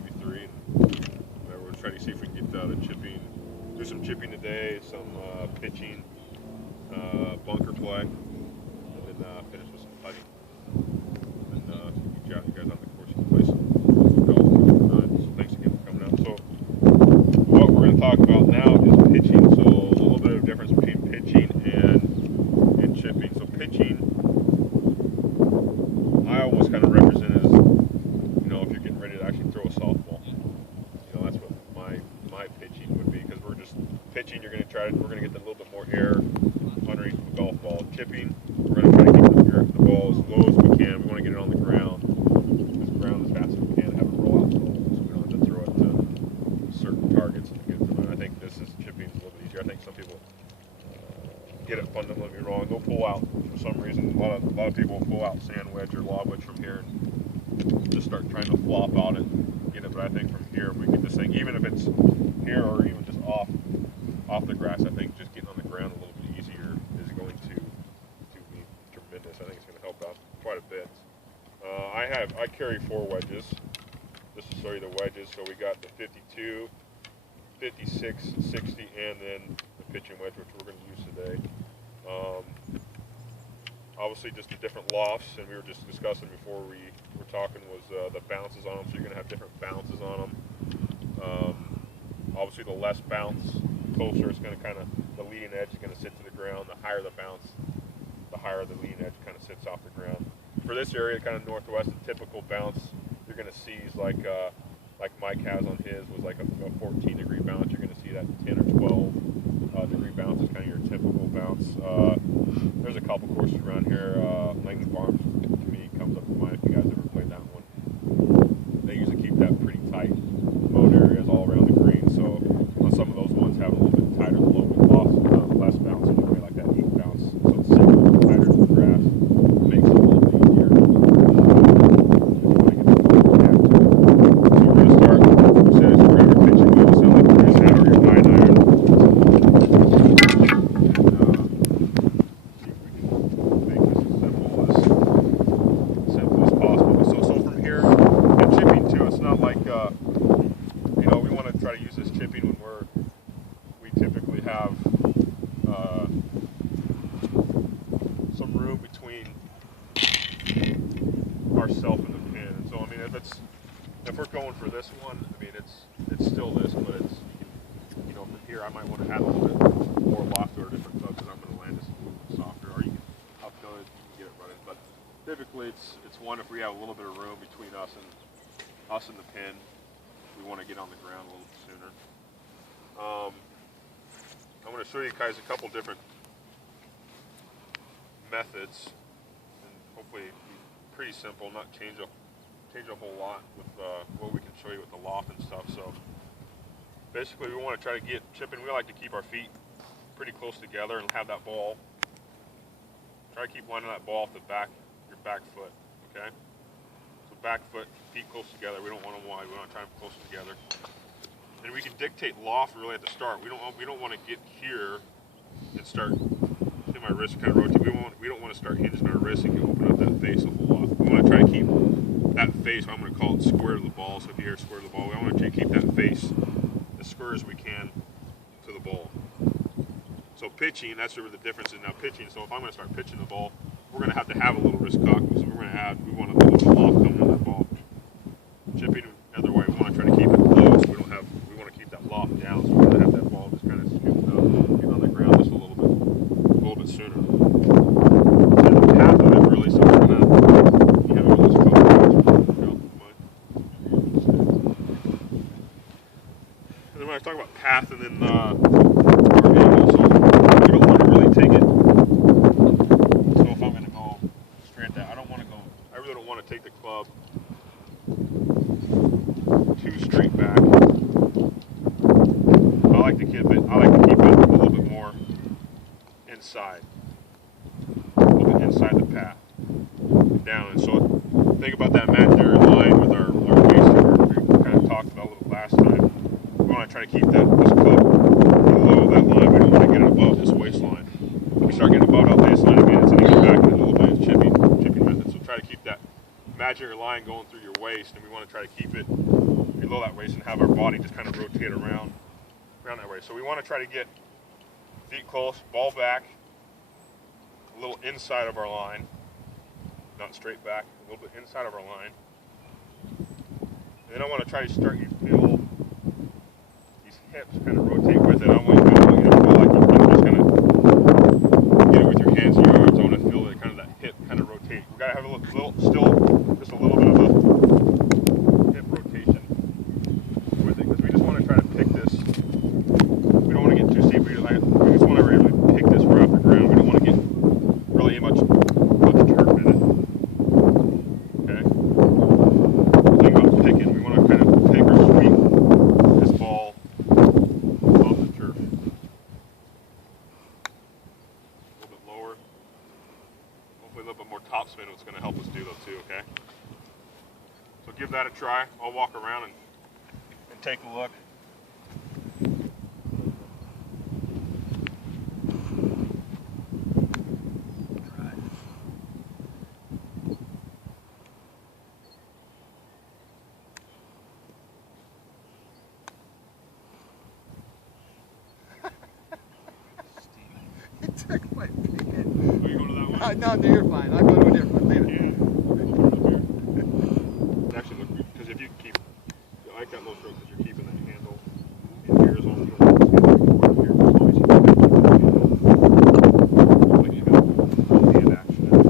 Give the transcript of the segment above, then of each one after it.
maybe 3. And we're trying to see if we can get the chipping, do some chipping today, some pitching, bunker play, and then finish with some putting. And get you guys on the course and play some golf. So thanks again for coming out. So what we're going to talk about now is pitching. So a little bit of difference between pitching and chipping. So pitching, I almost kind of represent as, if you're getting ready to actually throw a softball. That's what my pitching would be, because we're just pitching. We're going to get a little bit more air underneath the golf ball. Chipping, we're going to try to keep the ball as low as we can. We want to get it on the ground as fast as we can, have it roll out slow, so we don't have to throw it to certain targets and get them. I think this is chipping is a little bit easier. I think some people get it fundamentally wrong. They'll pull out for some reason. A lot of people pull out sand wedge or lob wedge from here and just start trying to flop out and get it. But I think from here, if we get this thing, even if it's here or even just off the grass, I think just getting on the ground a little bit easier is going to be tremendous. I think it's going to help out quite a bit. I carry 4 wedges. Just to show you the wedges. So we got the 52, 56, 60, and then the pitching wedge, which we're going to use today. Obviously, just the different lofts, and we were just discussing before we were talking, was the bounces on them. So you're going to have different bounces on them. Obviously, the less bounce, closer, it's going to the leading edge is going to sit to the ground. The higher the bounce, the higher the leading edge kind of sits off the ground. For this area, kind of northwest, the typical bounce you're going to see is like Mike has on his, was like a 14-degree bounce. You're going to see that 10 or 12 degree bounce is kind of your typical bounce. There's a couple courses around here. Langland Farms, to me, comes up to mind if you guys ever played that one. They usually keep that pretty tight. Mode areas all around the green, so on some of those ones have a little bit tighter, a little bit less bounce anyway, like that 8 bounce. So it's a little tighter to the grass. Makes it a little bit easier. Ourself in the pin. And so if we're going for this one, it's still this, but it's from here I might want to add a little bit more loft or different club, because I'm going to land this a little bit softer, or you can uphill it, you can get it running. But typically it's one, if we have a little bit of room between us and the pin, we want to get on the ground a little bit sooner. I'm going to show you guys a couple different methods, and hopefully pretty simple, not change a whole lot with what we can show you with the loft and stuff. So basically we want to try to get chipping. We like to keep our feet pretty close together and have that ball, try to keep lining that ball off your back foot, okay? So back foot, feet close together. We don't want them wide, we want to try them close together. And we can dictate loft really at the start. We don't want to get here and start, see my wrist kind of rotate. We don't want to start hinging our wrist and open up that face a whole lot. We want to try to keep that face, I'm going to call it square to the ball. So if you hear square to the ball, we want to try to keep that face as square as we can to the ball. So pitching, that's where the difference is now pitching. So if I'm going to start pitching the ball, we're going to have a little wrist cock. So we want a little bit of loft coming in that ball. Chipping, other way, we want to try to keep it close. We want to keep that loft down, so we want to have that ball just kind of scooped up, get on the ground just a little bit sooner. And the path of it really, so we're going to have a little scope. And then when I talk about path and then our angle, so we don't want to really take it. So if I'm going to go straight that, I really don't want to take the club too straight back. I like to keep it a little bit more inside. A little bit inside the path. Down. And so think about that imaginary line with our waist we kind of talked about a little last time. We want to try to keep this club below that line. We don't want to get it above this waistline. If we start getting above that waistline again, it's going to get back into a little bit of chipping method. So try to keep that imaginary line going through your waist, and we want to try to keep it a below that waist and have our body just kind of rotate around that way. So we want to try to get feet close, ball back, a little inside of our line, not straight back, a little bit inside of our line. And then I want to try to start you feel these hips kind of rotate with it. I want you to feel like you're just going to get it with your hands and your arms. I want to feel that kind of that hip kind of rotate. We got to have a little, still just a little bit of a hip rotation with it because we just want to try to pick this. We don't want to get too steep. We just want to really pick this right off the ground. We don't want to get really much turf in it. Okay? The thing about picking, we want to kind of pick or sweep this ball off the turf. A little bit lower. Hopefully a little bit more topspin is going to help us do that too, okay? So give that a try. I'll walk around and take a look. It took my pick. Are you going to that one? No, you're fine. I'll go to a different one. Leave it. Yeah. Actually, look, because if you keep, I like that little stroke because you're keeping that handle in here as well. You don't want to get forward here as long as you keep that handle. Like you got hand action in it.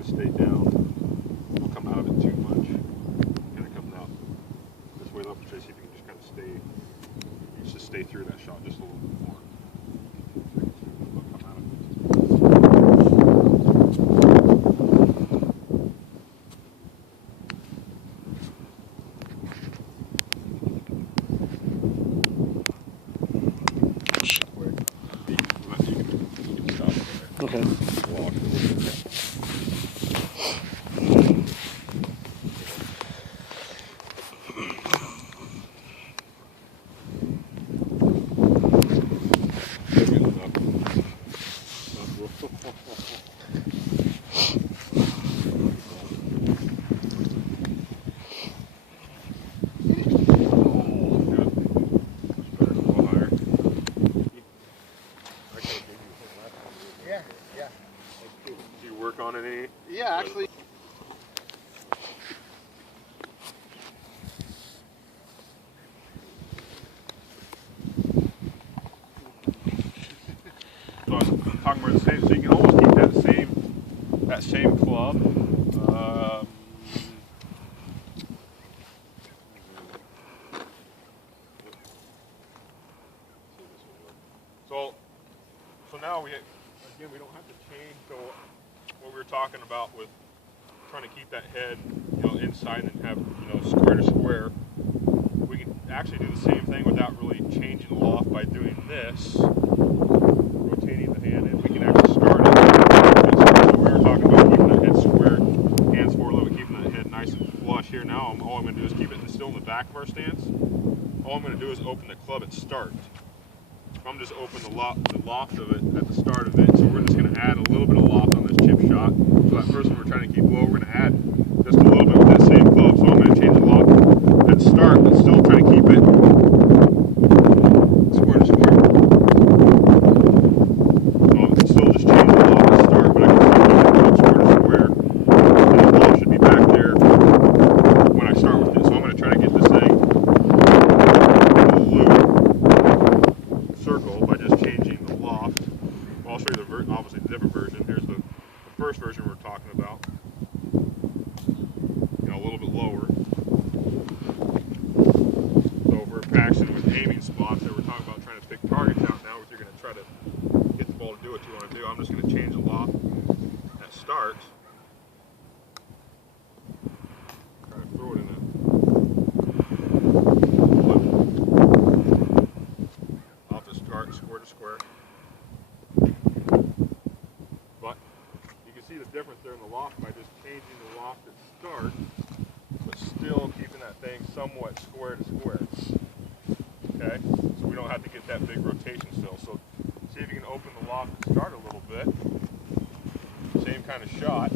trying to stay down. Don't come out of it too much. Kind of coming out this way. Let's try to see if you can just kind of stay. You just stay through that shot just a little bit more. Don't come out of it. Okay. Yeah, yeah. Do you work on any? Yeah, actually. So I was talking about the same, so you can almost keep that same club. So now we don't have to change what we were talking about with trying to keep that head, inside and have, square to square. We can actually do the same thing without really changing the loft by doing this, rotating the hand, and we can actually start it. So we were talking about keeping that head square, hands forward a little bit, keeping that head nice and flush here. Now all I'm going to do is keep it still in the back of our stance. All I'm going to do is open the club at start. I'm just open the loft of it at the start of it. So we're just going to add a little bit of loft on this chip shot. So that first one we're trying to keep low, we're going to add just a little bit with that same club. So I'm going to change the loft at the start, but still try to keep it square to square. So I can still just change the loft at the start, but I can still keep it square to square. So the loft should be back there when I start with this. So I'm going to try to get this thing circle by just changing the loft. Well, I'll show you obviously the different version. Here's the first version we're talking about. A little bit lower. So we're practicing with aiming spots that we're talking about trying to pick targets out now. If you're going to try to get the ball to do what you want to do, I'm just going to change the loft at start. Try to throw it in a square to square. But you can see the difference there in the loft by just changing the loft at start, but still keeping that thing somewhat square to square. Okay? So we don't have to get that big rotation still. So see if you can open the loft at start a little bit. Same kind of shot.